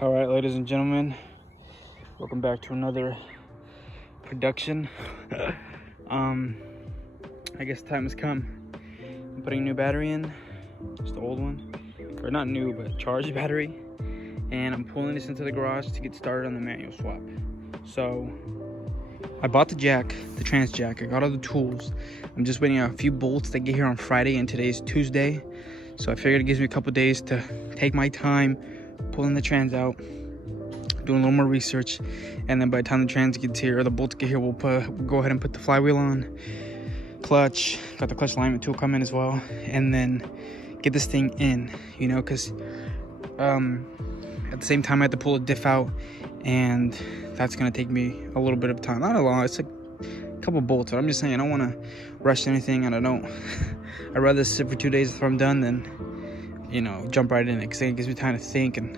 All right, ladies and gentlemen, welcome back to another production. I guess time has come. I'm putting a new battery in, just the old one, or not new, but charged battery, and I'm pulling this into the garage to get started on the manual swap. So I bought the jack, the trans jack. I got all the tools. I'm just waiting on a few bolts that get here on Friday, and today's Tuesday. So I figured it gives me a couple days to take my time, pulling the trans out, doing a little more research, and then by the time the trans gets here, or the bolts get here, we'll go ahead and put the flywheel on, clutch, got the clutch alignment tool coming as well, and then get this thing in, you know, because at the same time I have to pull a diff out, and that's gonna take me a little bit of time. Not a lot, it's like a couple bolts, but I'm just saying I don't want to rush anything, and I'd rather sit for 2 days if I'm done than, you know, jump right in it, because it gives me time to think and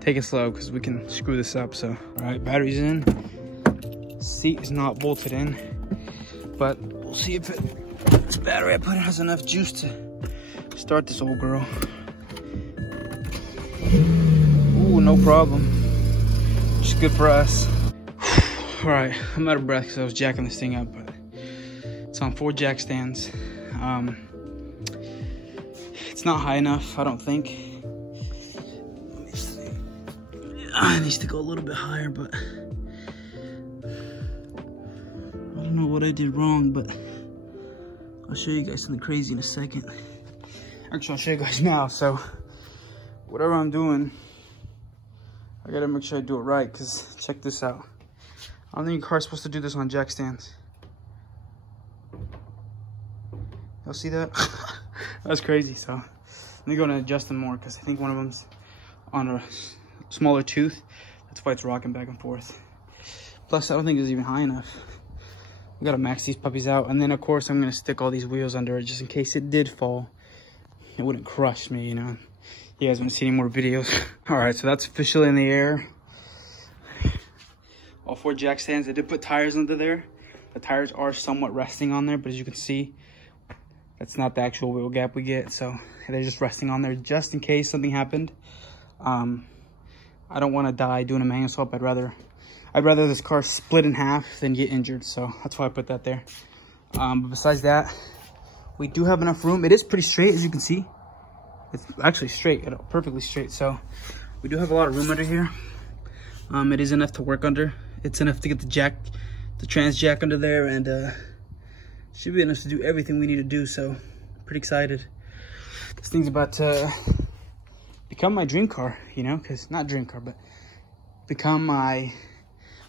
take it slow, because we can screw this up. So all right, battery's in, seat is not bolted in, but we'll see if this battery I put in has enough juice to start this old girl. Ooh, no problem, which is good for us. All right, I'm out of breath because I was jacking this thing up, but it's on 4 jack stands. It's not high enough, I don't think. Let me see. It needs to go a little bit higher, but I don't know what I did wrong, but I'll show you guys something crazy in a second. Actually, I'll show you guys now. So whatever I'm doing, I gotta make sure I do it right, because check this out. I don't think your car's supposed to do this on jack stands. Y'all see that? That's crazy. So let me go and adjust them more, because I think one of them's on a smaller tooth. That's why it's rocking back and forth. Plus, I don't think it's even high enough. We gotta max these puppies out, and then of course I'm gonna stick all these wheels under it just in case it did fall. It wouldn't crush me, you know. You guys want to see any more videos? All right, so that's officially in the air. All 4 jack stands. I did put tires under there. The tires are somewhat resting on there, but as you can see, that's not the actual wheel gap we get. So they're just resting on there just in case something happened. I don't want to die doing a manual swap. I'd rather this car split in half than get injured. So that's why I put that there. But besides that, we do have enough room. It is pretty straight, as you can see. It's actually straight, perfectly straight. So we do have a lot of room under here. It is enough to work under. It's enough to get the trans jack under there, and should be enough to do everything we need to do. So pretty excited. This thing's about to become my dream car, you know, because not dream car, but become my,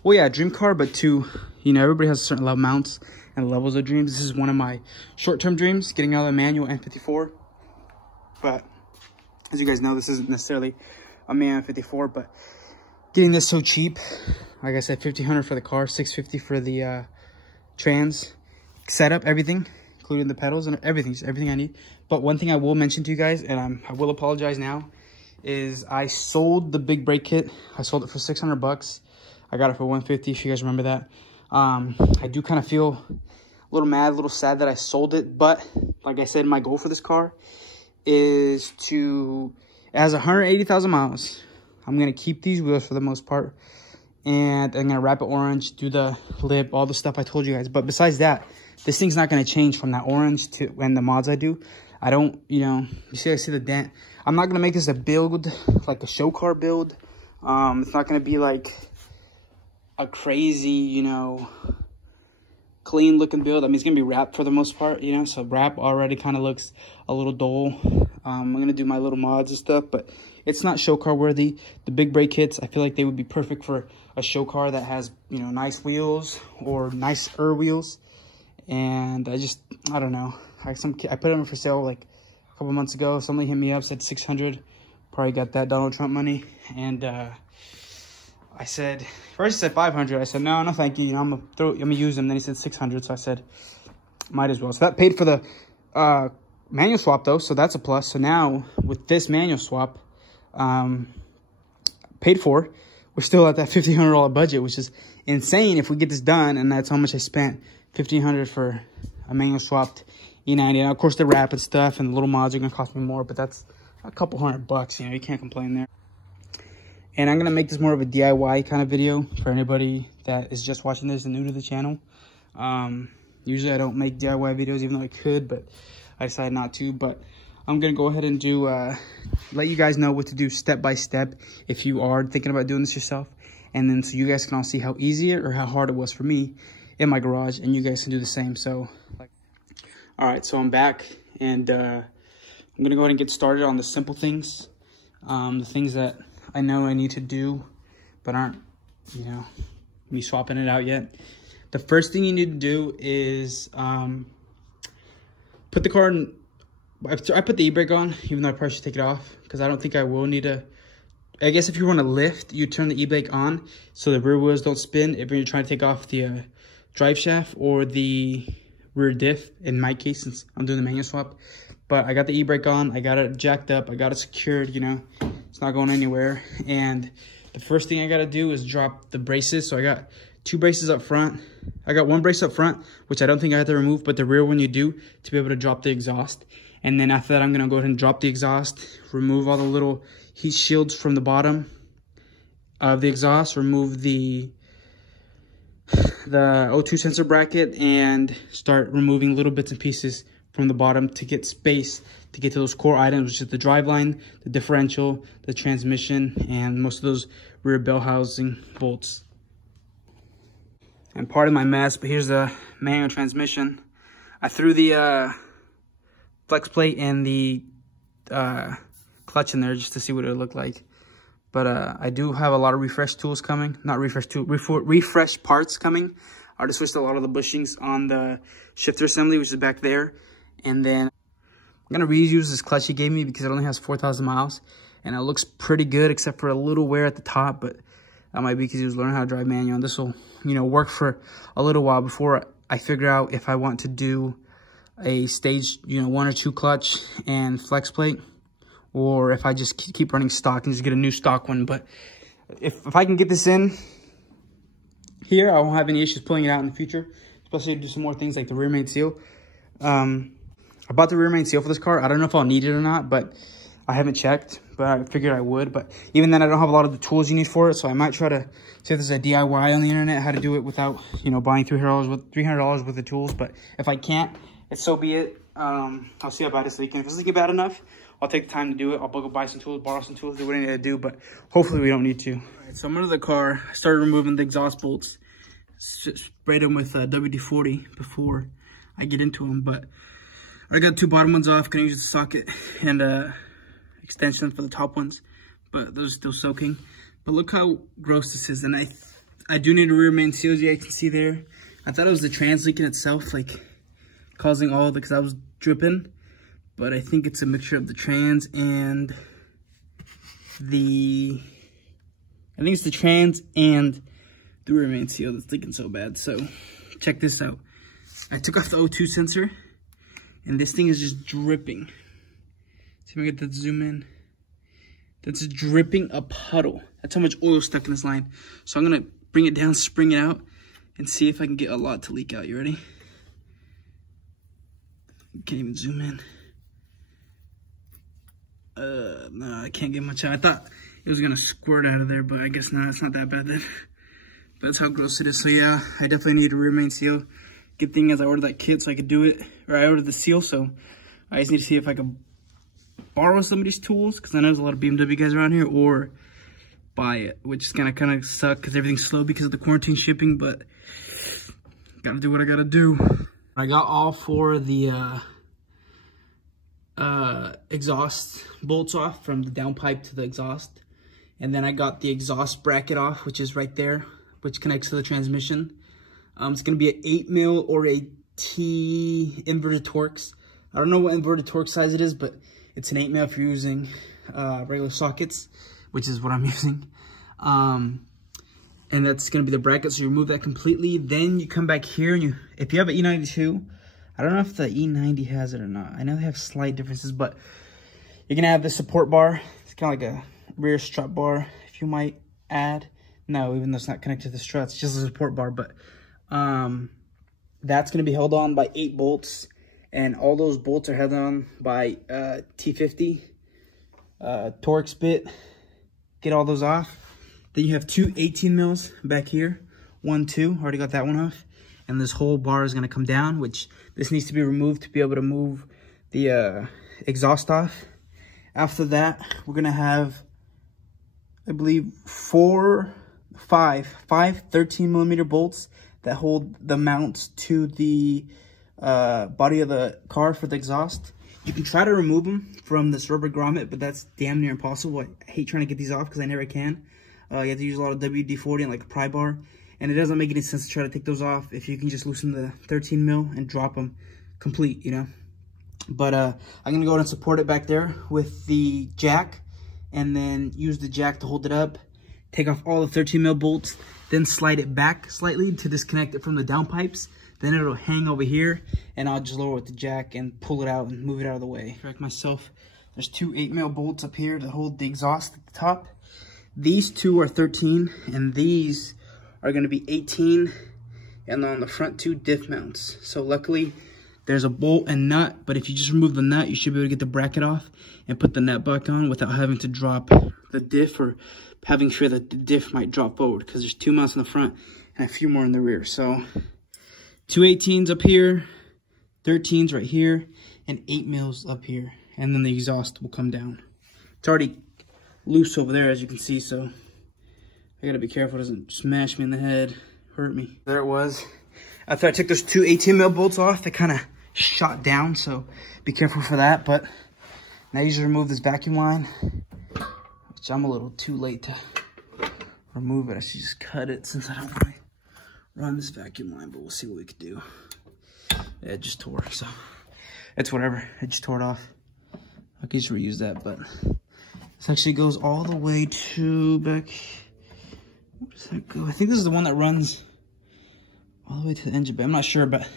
well, yeah, dream car, but to, you know, everybody has certain level mounts and levels of dreams. This is one of my short-term dreams, getting out of the manual N54. But as you guys know, this isn't necessarily a manual N54, but getting this so cheap, like I said, $1,500 for the car, $650 for the trans setup, everything, including the pedals and everything I need. But one thing I will mention to you guys, and I will apologize now, is I sold the big brake kit. I sold it for $600. I got it for $150, if you guys remember that. I do kind of feel a little mad, a little sad that I sold it, but like I said, my goal for this car is to, it has 180,000 miles. I'm going to keep these wheels for the most part, and I'm going to wrap it orange, do the lip, all the stuff I told you guys. But besides that, this thing's not going to change from that orange to when the mods I do. I don't, you know, you see, I see the dent. I'm not going to make this a build, like a show car build. It's not going to be like a crazy, you know, clean looking build. I mean, it's going to be wrapped for the most part, you know, so wrap already kind of looks a little dull. I'm going to do my little mods and stuff, but it's not show car worthy. The big brake kits, I feel like they would be perfect for a show car that has, you know, nice wheels or nicer wheels. And I don't know. I put them for sale like a couple months ago. Somebody hit me up, said 600. Probably got that Donald Trump money. And I said, first he said 500. I said, no, thank you. You know, I'm gonna use them. Then he said 600. So I said, might as well. So that paid for the manual swap though. So that's a plus. So now with this manual swap, paid for, we're still at that $1,500 budget, which is insane if we get this done. And that's how much I spent, $1,500 for a manual swapped E90. And of course the wrap and stuff and the little mods are gonna cost me more, but that's a couple $100, you know, you can't complain there. And I'm going to make this more of a DIY kind of video for anybody that is just watching this and new to the channel. Usually I don't make DIY videos, even though I could, but I decided not to. But I'm going to go ahead and do, let you guys know what to do step by step if you are thinking about doing this yourself. And then so you guys can all see how easy or how hard it was for me in my garage, and you guys can do the same. So, all right, so I'm back, and I'm going to go ahead and get started on the simple things, the things that I know I need to do, but aren't, you know, me swapping it out yet. The first thing you need to do is put the car in. I put the e-brake on, even though I probably should take it off, because I don't think I will need to. I guess if you want to lift, you turn the e-brake on so the rear wheels don't spin if you're trying to take off the drive shaft or the rear diff, in my case, since I'm doing the manual swap. But I got the e-brake on, I got it jacked up, I got it secured, you know, it's not going anywhere. And the first thing I got to do is drop the braces. So I got 2 braces up front. I got 1 brace up front, which I don't think I have to remove, but the rear one you do to be able to drop the exhaust. And then after that, I'm going to go ahead and drop the exhaust, remove all the little heat shields from the bottom of the exhaust, remove the O2 sensor bracket, and start removing little bits and pieces from the bottom to get space to get to those core items, which is the driveline, the differential, the transmission, and most of those rear bell housing bolts. And part of my mess, but here's the manual transmission. I threw the flex plate and the clutch in there just to see what it would look like. But I do have a lot of refresh tools coming. Not refresh tools, refresh parts coming. I already switched a lot of the bushings on the shifter assembly, which is back there. And then I'm going to reuse this clutch he gave me because it only has 4,000 miles. And it looks pretty good except for a little wear at the top. But that might be because he was learning how to drive manual. And this will, you know, work for a little while before I figure out if I want to do a stage, you know, 1 or 2 clutch and flex plate, or if I just keep running stock and just get a new stock one. But if I can get this in here, I won't have any issues pulling it out in the future, especially to do some more things like the rear main seal. I bought the rear main seal for this car. I don't know if I'll need it or not, but I haven't checked, but I figured I would. But even then, I don't have a lot of the tools you need for it, so I might try to see if there's a DIY on the internet how to do it without, you know, buying $300 worth of tools. But if I can't, it's so be it. I'll see how bad it's leaking. If it's leaking bad enough, I'll take the time to do it. I'll go buy some tools, borrow some tools, do what I need to do, but hopefully we don't need to. All right, so I'm under the car. I started removing the exhaust bolts. Sprayed them with WD-40 before I get into them, but I got 2 bottom ones off. Gonna use the socket and extension for the top ones, but those are still soaking. But look how gross this is, and I do need a rear main seal, as you can see there. I thought it was the trans leaking itself, like causing all the, because I was dripping, but I think it's a mixture of the trans and the, I think it's the trans and the rear main seal that's leaking so bad. So check this out. I took off the O2 sensor, and this thing is just dripping. See if I get that to zoom in. That's dripping a puddle. That's how much oil is stuck in this line. So I'm gonna bring it down, spring it out, and see if I can get a lot to leak out. You ready? Can't even zoom in. No, I can't get much out. I thought it was gonna squirt out of there, but I guess not. It's not that bad then. But that's how gross it is. So yeah, I definitely need a rear main seal. Good thing is I ordered that kit so I could do it, or I ordered the seal, so I just need to see if I could borrow some of these tools, because I know there's a lot of BMW guys around here, or buy it, which is gonna kind of suck because everything's slow because of the quarantine shipping, but gotta do what I gotta do. I got all 4 of the exhaust bolts off from the downpipe to the exhaust, and then I got the exhaust bracket off, which is right there, which connects to the transmission. It's gonna be an 8 mil or a T inverted Torx. I don't know what inverted Torx size it is, but it's an 8 mil if you're using regular sockets, which is what I'm using. And that's gonna be the bracket, so you remove that completely. Then you come back here, and if you have an E92, I don't know if the E90 has it or not. I know they have slight differences, but you're gonna have the support bar. It's kind of like a rear strut bar, if you might add. No, even though it's not connected to the struts, it's just a support bar. But that's gonna be held on by 8 bolts, and all those bolts are held on by T50 Torx bit. Get all those off. Then you have two 18 mils back here. 1, 2, already got that one off. And this whole bar is gonna come down, which this needs to be removed to be able to move the exhaust off. After that, we're gonna have, I believe, five 13mm bolts that hold the mounts to the body of the car for the exhaust. You can try to remove them from this rubber grommet, but that's damn near impossible. I hate trying to get these off because I never can. You have to use a lot of WD-40 and like a pry bar, and it doesn't make any sense to try to take those off if you can just loosen the 13 mil and drop them complete, you know. But I'm gonna go ahead and support it back there with the jack, and then use the jack to hold it up. Take off all the 13 mil bolts, then slide it back slightly to disconnect it from the downpipes. Then it'll hang over here, and I'll just lower it with the jack and pull it out and move it out of the way. Correct myself. There's two 8mm bolts up here to hold the exhaust at the top. These two are 13, and these are going to be 18, and on the front two diff mounts. So luckily, there's a bolt and nut, but if you just remove the nut, you should be able to get the bracket off and put the nut back on without having to drop the diff or having fear that the diff might drop forward, because there's two mounts in the front and a few more in the rear. So two 18s up here, 13s right here, and 8 mils up here. And then the exhaust will come down. It's already loose over there, as you can see, so I gotta be careful it doesn't smash me in the head, hurt me. There it was. After I took those two 18 mil bolts off, they kind of shot down, so be careful for that. But now you just remove this vacuum line, which I'm a little too late to remove it. I should just cut it since I don't want to run this vacuum line, but we'll see what we could do. Yeah, it just tore, so it's whatever. It just tore it off. I could just reuse that, but this actually goes all the way to back. Where does that go? I think this is the one that runs all the way to the engine bay. I'm not sure, but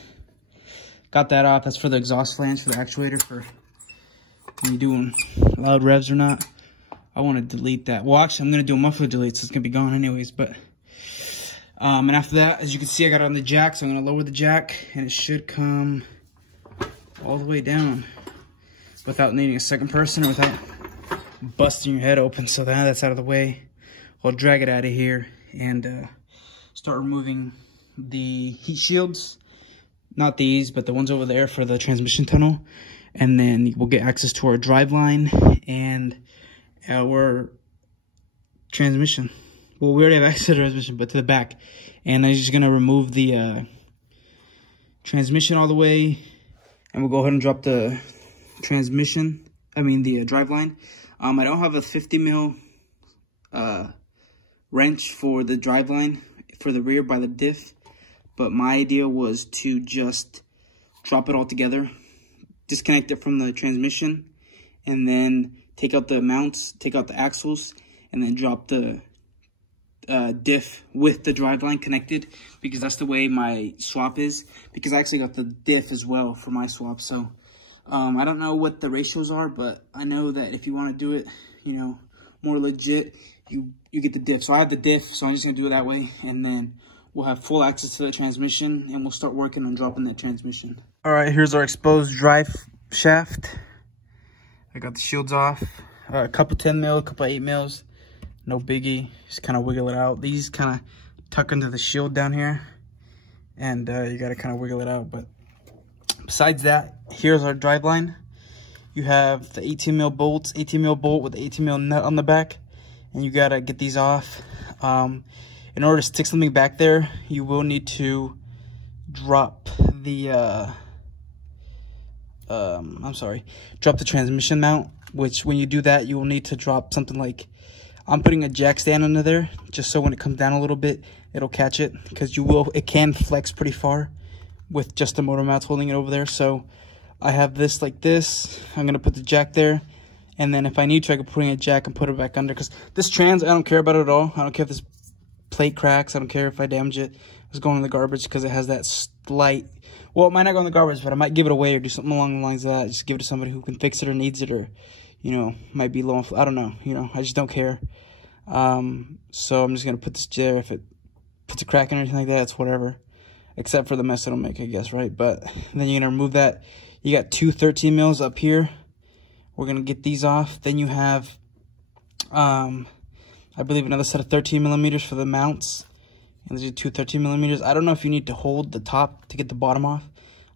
got that off. That's for the exhaust flange for the actuator for when you're doing loud revs or not. I want to delete that. Well, actually, I'm going to do a muffler delete, so it's going to be gone anyways, but and after that, as you can see, I got it on the jack, so I'm going to lower the jack, and it should come all the way down without needing a second person or without busting your head open. So that's out of the way. I'll drag it out of here and start removing the heat shields. Not these, but the ones over there for the transmission tunnel. And then we'll get access to our driveline and our transmission. Well, we already have access to the transmission, but to the back. And I'm just going to remove the transmission all the way. And we'll go ahead and drop the transmission, the driveline. I don't have a 50 mil wrench for the driveline for the rear by the diff. But my idea was to just drop it all together, disconnect it from the transmission, and then take out the mounts, take out the axles, and then drop the diff with the driveline connected, because that's the way my swap is, because I actually got the diff as well for my swap. So I don't know what the ratios are, but I know that if you want to do it, more legit, you get the diff. So I have the diff, so I'm just going to do it that way, and then we'll have full access to the transmission, and we'll start working on dropping that transmission. All right, here's our exposed drive shaft. I got the shields off. A couple 10 mil, a couple 8 mils. No biggie. Just kind of wiggle it out. These kind of tuck into the shield down here, and you got to kind of wiggle it out. But besides that, here's our drive line. You have the 18 mil bolts, 18 mil bolt with the 18 mil nut on the back, and you got to get these off. In order to stick something back there, you will need to drop the drop the transmission mount, which when you do that, you will need to drop something like, I'm putting a jack stand under there, just so when it comes down a little bit, it'll catch it, because it can flex pretty far with just the motor mounts holding it over there. So I have this like this. I'm going to put the jack there, and then if I need to, I can put in a jack and put it back under, because this trans, I don't care about it at all. I don't care if this plate cracks. I don't care if I damage it. It's going in the garbage because it has that slight, well, it might not go in the garbage, but I might give it away or do something along the lines of that. Just give it to somebody who can fix it or needs it, or might be low on, I don't know, I just don't care. So I'm just going to put this there. If it puts a crack in or anything like that, it's whatever, except for the mess it'll make, I guess, right? But then you're going to remove that. You got two 13 mils up here. We're going to get these off. Then you have, I I believe another set of 13 millimeters for the mounts. And these are two 13 millimeters. I don't know if you need to hold the top to get the bottom off.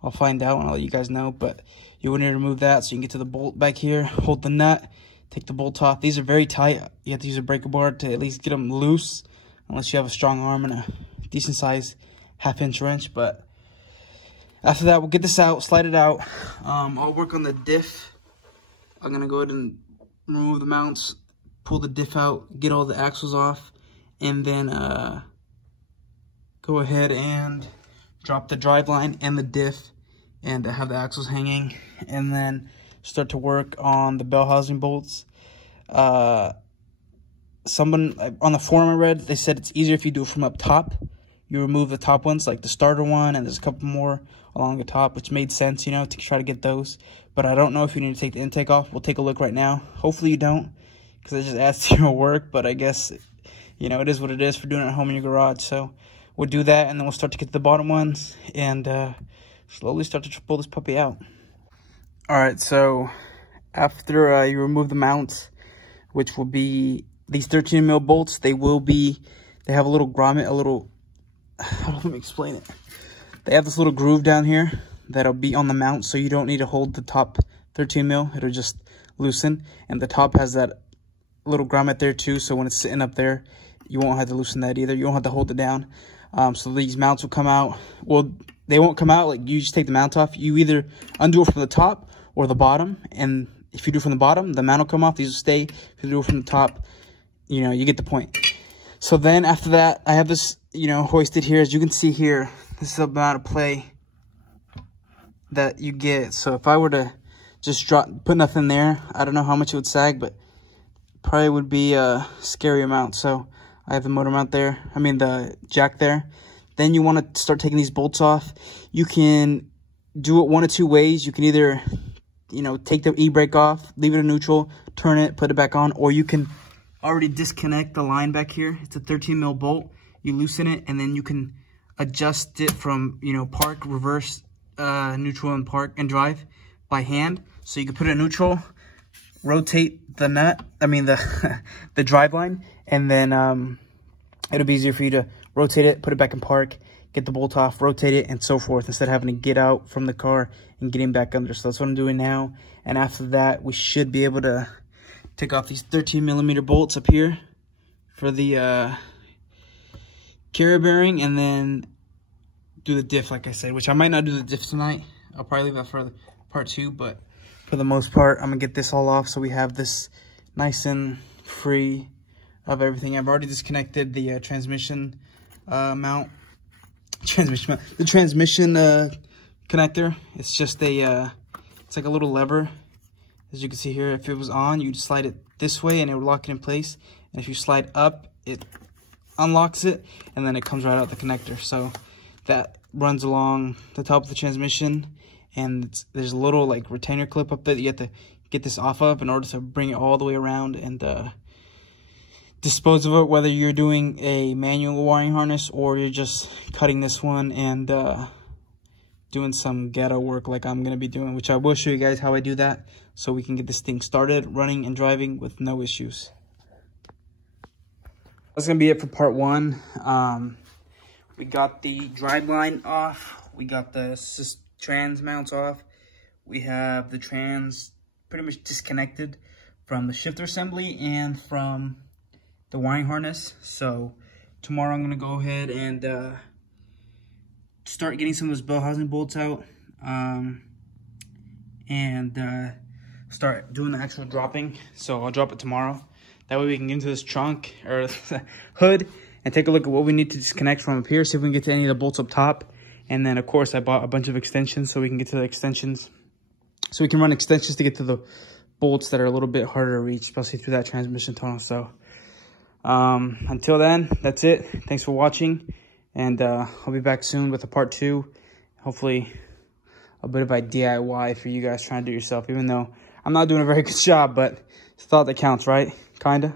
I'll find out and I'll let you guys know. But you would need to remove that so you can get to the bolt back here. Hold the nut. Take the bolt off. These are very tight. You have to use a breaker bar to at least get them loose. Unless you have a strong arm and a decent size 1/2 wrench. But after that, we'll get this out, slide it out. I'll work on the diff. I'm going to go ahead and remove the mounts, pull the diff out, get all the axles off, and then go ahead and drop the driveline and the diff and have the axles hanging, and then start to work on the bell housing bolts. Someone on the forum I read, they said it's easier if you do it from up top. You remove the top ones, like the starter one, and there's a couple more along the top, which made sense, you know, to try to get those. But I don't know if you need to take the intake off. We'll take a look right now. Hopefully you don't, because it just adds to your work. But I guess, you know, it is what it is for doing it at home in your garage. So we'll do that, and then we'll start to get to the bottom ones and slowly start to pull this puppy out. All right, so after you remove the mounts, which will be these 13 mil bolts, they have a little grommet, let me explain it. They have this little groove down here that'll be on the mount, so you don't need to hold the top 13 mil. It'll just loosen, and the top has that little grommet there too, so when it's sitting up there, you won't have to loosen that either. You won't have to hold it down. So these mounts will come out. Well, they won't come out. Like, you just take the mount off. You either undo it from the top or the bottom, and if you do it from the bottom, the mount will come off. These will stay. If you do it from the top, you know, you get the point. So then after that, I have this, you know, hoisted here. As you can see here, this is the amount of play that you get. So if I were to just put nothing there, I don't know how much it would sag, but probably would be a scary amount. So I have the motor mount there. I mean the jack there. Then you want to start taking these bolts off. You can do it one of two ways. You can either, you know, take the e-brake off, leave it in neutral, turn it, put it back on, or you can already disconnect the line back here. It's a 13 mil bolt. You loosen it, and then you can adjust it from, you know, park, reverse, neutral, and park and drive by hand. So you can put it in neutral, rotate the nut, the the drive line, and then it'll be easier for you to rotate it, put it back in park, get the bolt off, rotate it, and so forth, instead of having to get out from the car and getting back under. So that's what I'm doing now. And after that, we should be able to take off these 13 millimeter bolts up here for the carrier bearing, and then do the diff, like I said, which I might not do the diff tonight. I'll probably leave that for part 2, but for the most part, I'm gonna get this all off so we have this nice and free of everything. I've already disconnected the transmission mount. The transmission connector. It's just a it's like a little lever. As you can see here, if it was on, you'd slide it this way and it would lock it in place. And if you slide up, it unlocks it, and then it comes right out the connector. So that runs along the top of the transmission, and there's a little like retainer clip up there that you have to get this off of in order to bring it all the way around and dispose of it, whether you're doing a manual wiring harness or you're just cutting this one and doing some ghetto work like I'm going to be doing, which I will show you guys how I do that so we can get this thing started, running and driving with no issues. That's going to be it for part 1. We got the driveline off. We got the trans mounts off. We have the trans pretty much disconnected from the shifter assembly and from the wiring harness. So tomorrow I'm going to go ahead and start getting some of those bell housing bolts out and start doing the actual dropping. So I'll drop it tomorrow. That way we can get into this trunk or hood and take a look at what we need to disconnect from up here, see if we can get to any of the bolts up top. And then, of course, I bought a bunch of extensions so we can get to the extensions. So we can run extensions to get to the bolts that are a little bit harder to reach, especially through that transmission tunnel. So until then, that's it. Thanks for watching. And I'll be back soon with a part 2. Hopefully a bit of a DIY for you guys trying to do it yourself, even though I'm not doing a very good job, but it's the thought that counts, right? Kinda.